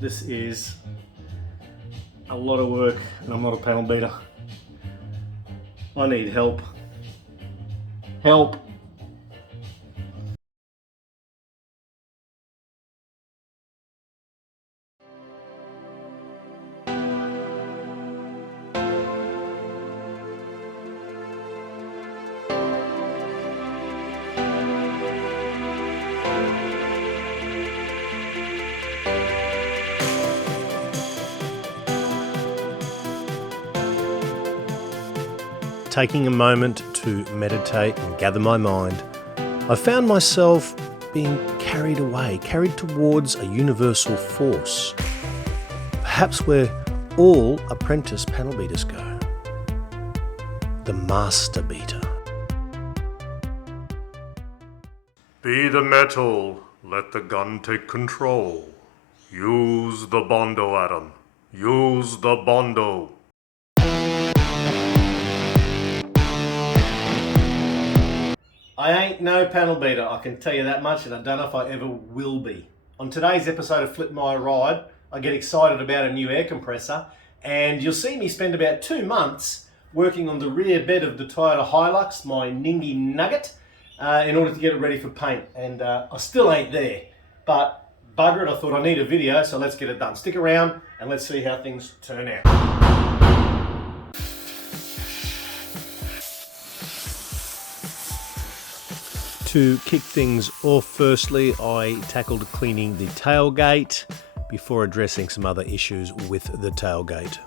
This is a lot of work and I'm not a panel beater. I need help. Help! Taking a moment to meditate and gather my mind, I found myself being carried away, carried towards a universal force. Perhaps where all apprentice panel beaters go. The master beater. Be the metal, let the gun take control. Use the bondo, Adam. Use the bondo. I ain't no panel beater, I can tell you that much, and I don't know if I ever will be. On today's episode of Flip My Ride, I get excited about a new air compressor, and you'll see me spend about 2 months working on the rear bed of the Toyota HILUX, my Ningy Nugget, in order to get it ready for paint. And I still ain't there, but bugger it, I thought I need a video, so let's get it done. Stick around and let's see how things turn out. To kick things off, firstly, I tackled cleaning the tailgate before addressing some other issues with the tailgate.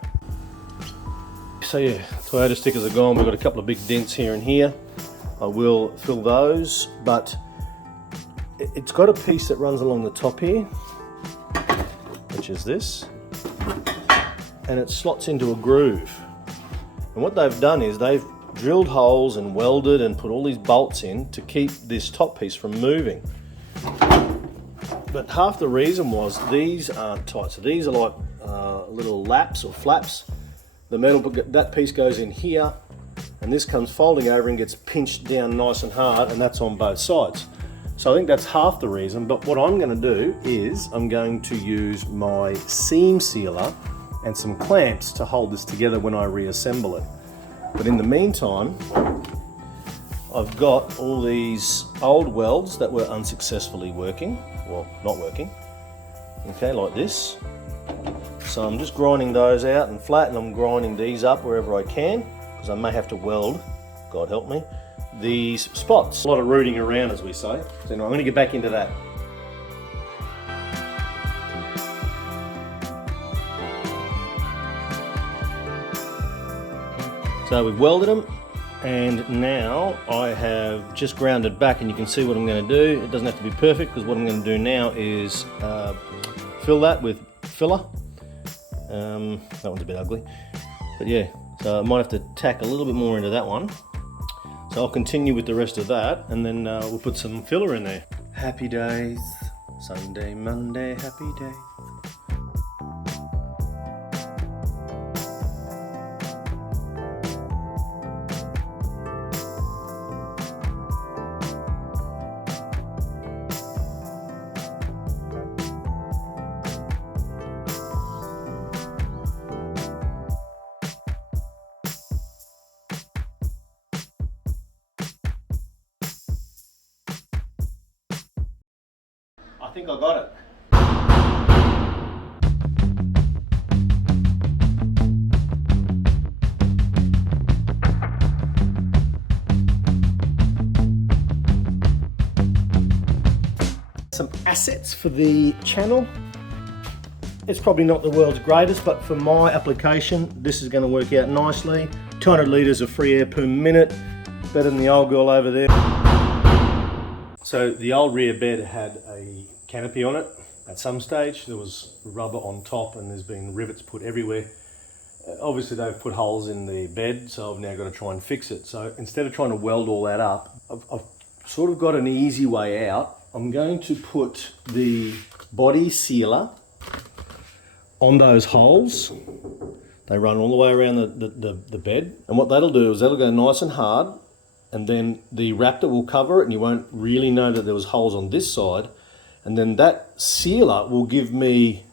So yeah, Toyota stickers are gone. We've got a couple of big dents here and here. I will fill those, but it's got a piece that runs along the top here, which is this, and it slots into a groove. And what they've done is they've drilled holes and welded and put all these bolts in to keep this top piece from moving. But half the reason was these aren't tight. So these are like little laps or flaps. The metal, that piece goes in here and this comes folding over and gets pinched down nice and hard, and that's on both sides. So I think that's half the reason, but what I'm going to do is I'm going to use my seam sealer and some clamps to hold this together when I reassemble it. But in the meantime, I've got all these old welds that were unsuccessfully working, well, not working, okay, like this. So I'm just grinding those out and flat, and I'm grinding these up wherever I can, because I may have to weld, God help me, these spots. A lot of rooting around, as we say. So anyway, I'm going to get back into that. So we've welded them, and now I have just grounded back, and you can see what I'm going to do. It doesn't have to be perfect, because what I'm going to do now is fill that with filler. That one's a bit ugly, but yeah, so I might have to tack a little bit more into that one. So I'll continue with the rest of that, and then we'll put some filler in there. Happy days, Sunday, Monday, happy days. I think I got it. Some assets for the channel. It's probably not the world's greatest, but for my application, this is going to work out nicely. 200 litres of free air per minute, better than the old girl over there. So the old rear bed had a canopy on it. At some stage there was rubber on top, and there's been rivets put everywhere. Obviously they've put holes in the bed, so I've now got to try and fix it. So instead of trying to weld all that up, I've sort of got an easy way out. I'm going to put the body sealer on those holes. They run all the way around the bed, and what that'll do is that'll go nice and hard, and then the Raptor will cover it, and you won't really know that there was holes on this side. And then that sealer will give me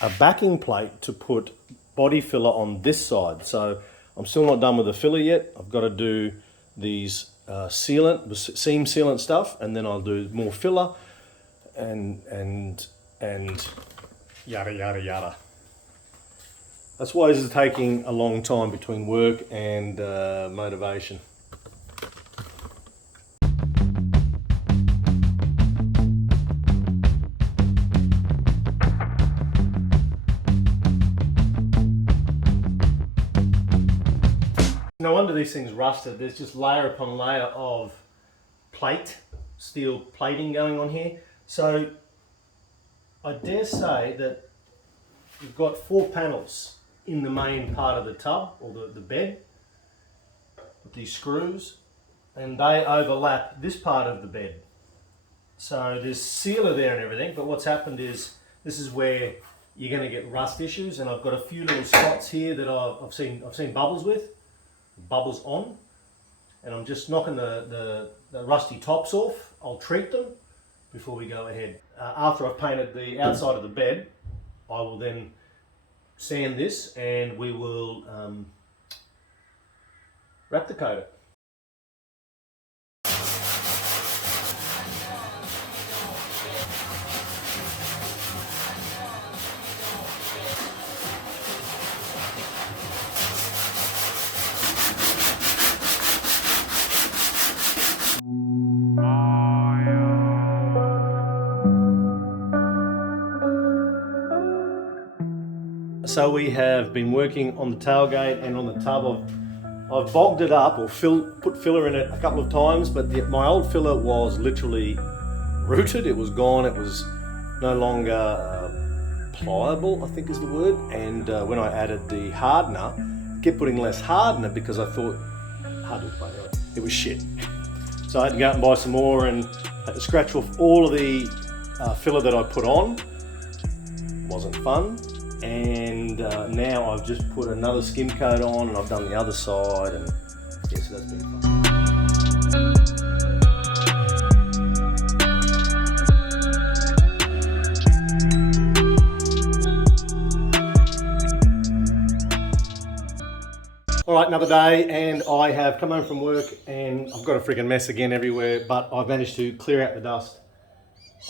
a backing plate to put body filler on this side. So I'm still not done with the filler yet. I've got to do these sealant, seam sealant stuff, and then I'll do more filler and yada yada yada. That's why this is taking a long time between work and motivation. No wonder these things rusted. There's just layer upon layer of plate, steel plating going on here. So I dare say that we've got 4 panels in the main part of the tub, or the bed, with these screws, and they overlap this part of the bed. So there's sealer there and everything, but what's happened is this is where you're going to get rust issues, and I've got a few little spots here that I've seen bubbles with. Bubbles on, and I'm just knocking the rusty tops off. I'll treat them before we go ahead. After I've painted the outside of the bed, I will then sand this and we will wrap the coat it. So we have been working on the tailgate and on the tub. I've bogged it up or put filler in it a couple of times, but my old filler was literally rooted. It was gone. It was no longer pliable, I think is the word. And when I added the hardener, I kept putting less hardener because I thought, it was shit. So I had to go out and buy some more and had to scratch off all of the filler that I put on. Wasn't fun. And now I've just put another skim coat on, and I've done the other side, and yeah, so that's been fun. All right, another day, and I have come home from work and I've got a freaking mess again everywhere, but I've managed to clear out the dust.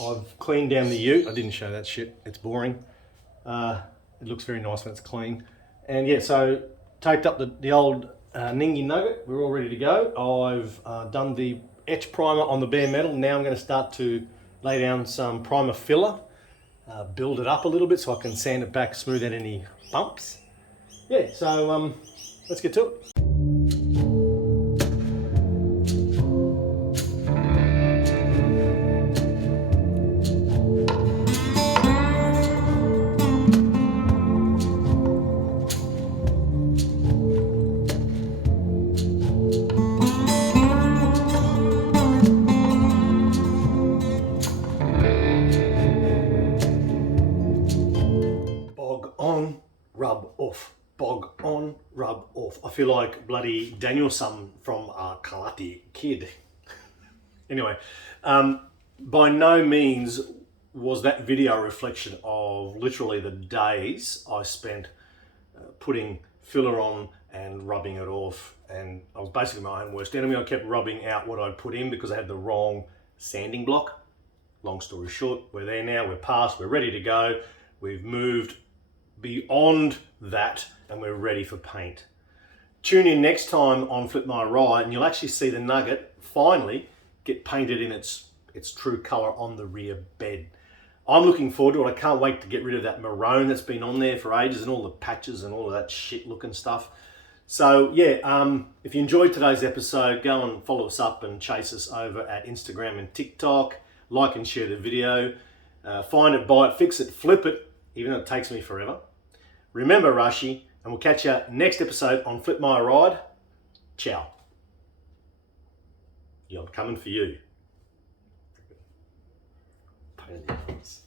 I've cleaned down the ute. I didn't show that shit, it's boring. It looks very nice when it's clean. And yeah, so taped up the old Ningy Nugget. We're all ready to go. I've done the etch primer on the bare metal. Now I'm going to start to lay down some primer filler, build it up a little bit so I can sand it back, smooth out any bumps. Yeah, so let's get to it. Rub off, bog on, rub off. I feel like bloody Danielson from Karate Kid. Anyway, by no means was that video a reflection of literally the days I spent putting filler on and rubbing it off. And I was basically my own worst enemy. I kept rubbing out what I'd put in because I had the wrong sanding block. Long story short, we're there now, we're past, we're ready to go. We've moved beyond that and we're ready for paint. Tune in next time on Flip My Ride and you'll actually see the Nugget finally get painted in its true color on the rear bed. I'm looking forward to it. I can't wait to get rid of that maroon that's been on there for ages and all the patches and all of that shit looking stuff. So yeah, if you enjoyed today's episode, go and follow us up and chase us over at Instagram and TikTok. Like and share the video. Find it, buy it, fix it, flip it, even though it takes me forever. Remember, Rushy, and we'll catch you next episode on Flip My Ride. Ciao. Yeah, I'm coming for you. Pain in the ass.